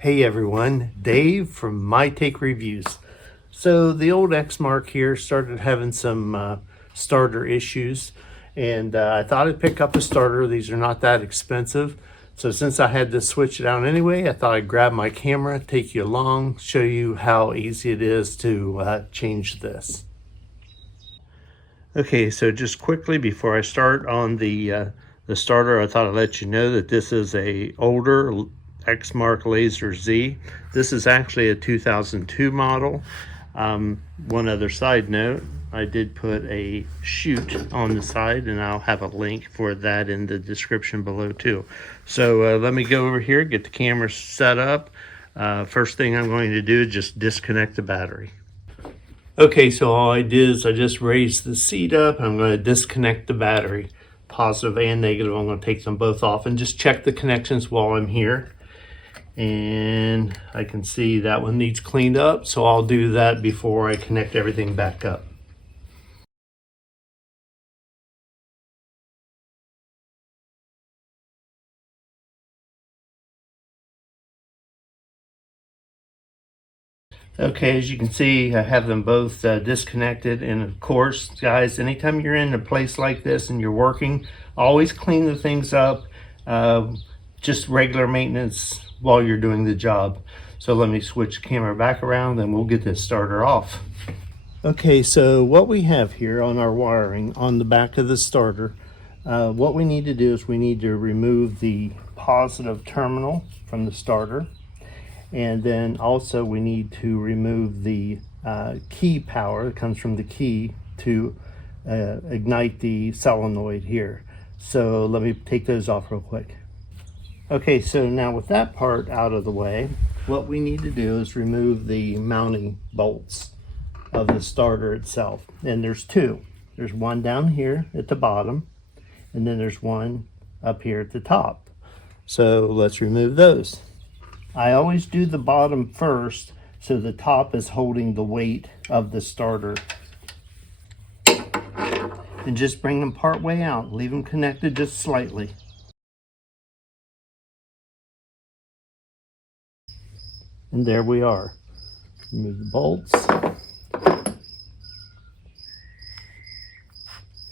Hey everyone, Dave from My Take Reviews. So the old Exmark here started having some starter issues, and I thought I'd pick up a starter. These are not that expensive. So since I had to switch it out anyway, I thought I'd grab my camera, take you along, show you how easy it is to change this. Okay, so just quickly before I start on the starter, I thought I'd let you know that this is a older Exmark Lazer Z. This is actually a 2002 model. One other side note, I did put a chute on the side, and I'll have a link for that in the description below too. So let me go over here, get the camera set up. First thing I'm going to do is just disconnect the battery. Okay, so all I did is I just raised the seat up, and I'm going to disconnect the battery. Positive and negative, I'm going to take them both off and just check the connections while I'm here. And I can see that one needs cleaned up, so I'll do that before I connect everything back up. Okay, as you can see, I have them both disconnected. And of course, guys, anytime you're in a place like this and you're working, always clean the things up. Just regular maintenance while you're doing the job. So let me switch the camera back around and we'll get this starter off. Okay, so what we have here on our wiring on the back of the starter, what we need to do is we need to remove the positive terminal from the starter. And then also we need to remove the key power that comes from the key to ignite the solenoid here. So let me take those off real quick. Okay, so now with that part out of the way, what we need to do is remove the mounting bolts of the starter itself. And there's two. There's one down here at the bottom, and then there's one up here at the top. So let's remove those. I always do the bottom first, so the top is holding the weight of the starter. And just bring them part way out. Leave them connected just slightly. And there we are. Remove the bolts. I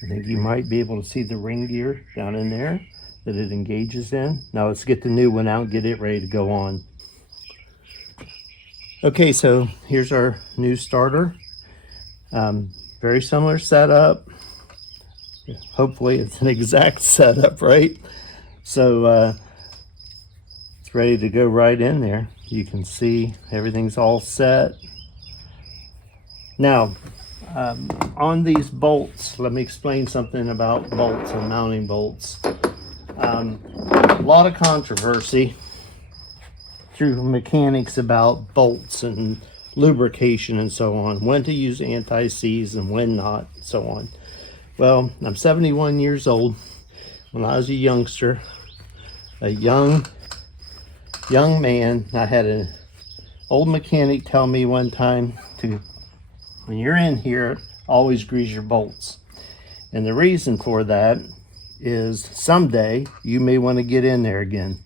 think you might be able to see the ring gear down in there that it engages in. Now let's get the new one out and get it ready to go on. Okay, so here's our new starter. Very similar setup. Hopefully it's an exact setup, right? So it's ready to go right in there. You can see everything's all set. Now, on these bolts, let me explain something about bolts and mounting bolts. A lot of controversy through mechanics about bolts and lubrication and so on, when to use anti-seize and when not, so on. Well, I'm 71 years old. When I was a youngster, a young man, I had an old mechanic tell me one time to, when you're in here, always grease your bolts. And the reason for that is someday you may want to get in there again.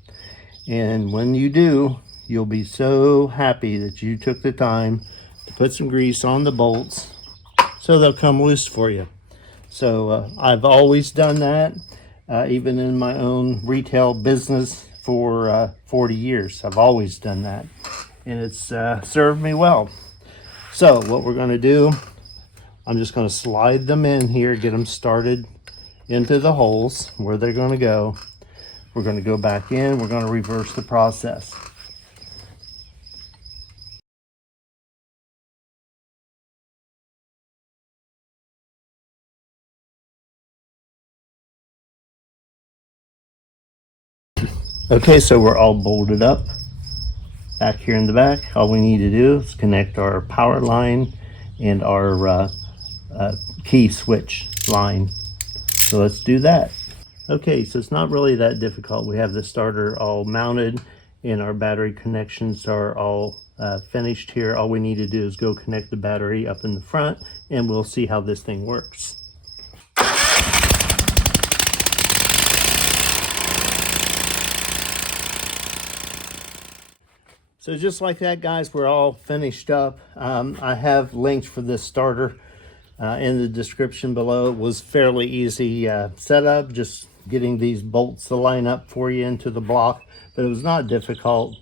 And when you do, you'll be so happy that you took the time to put some grease on the bolts so they'll come loose for you. So I've always done that, even in my own retail business for 40 years. I've always done that, and it's served me well. So what we're going to do, I'm just going to slide them in here, get them started into the holes where they're going to go. We're going to go back in, we're going to reverse the process. Okay, so we're all bolted up back here in the back. All we need to do is connect our power line and our key switch line. So let's do that. Okay, so it's not really that difficult. We have the starter all mounted and our battery connections are all finished here. All we need to do is go connect the battery up in the front and we'll see how this thing works. So just like that, guys, we're all finished up. I have links for this starter in the description below. It was fairly easy setup, just getting these bolts to line up for you into the block, but it was not difficult.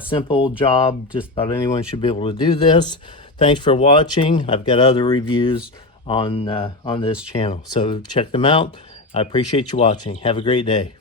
Simple job, just about anyone should be able to do this. Thanks for watching. I've got other reviews on this channel, so check them out. I appreciate you watching. Have a great day.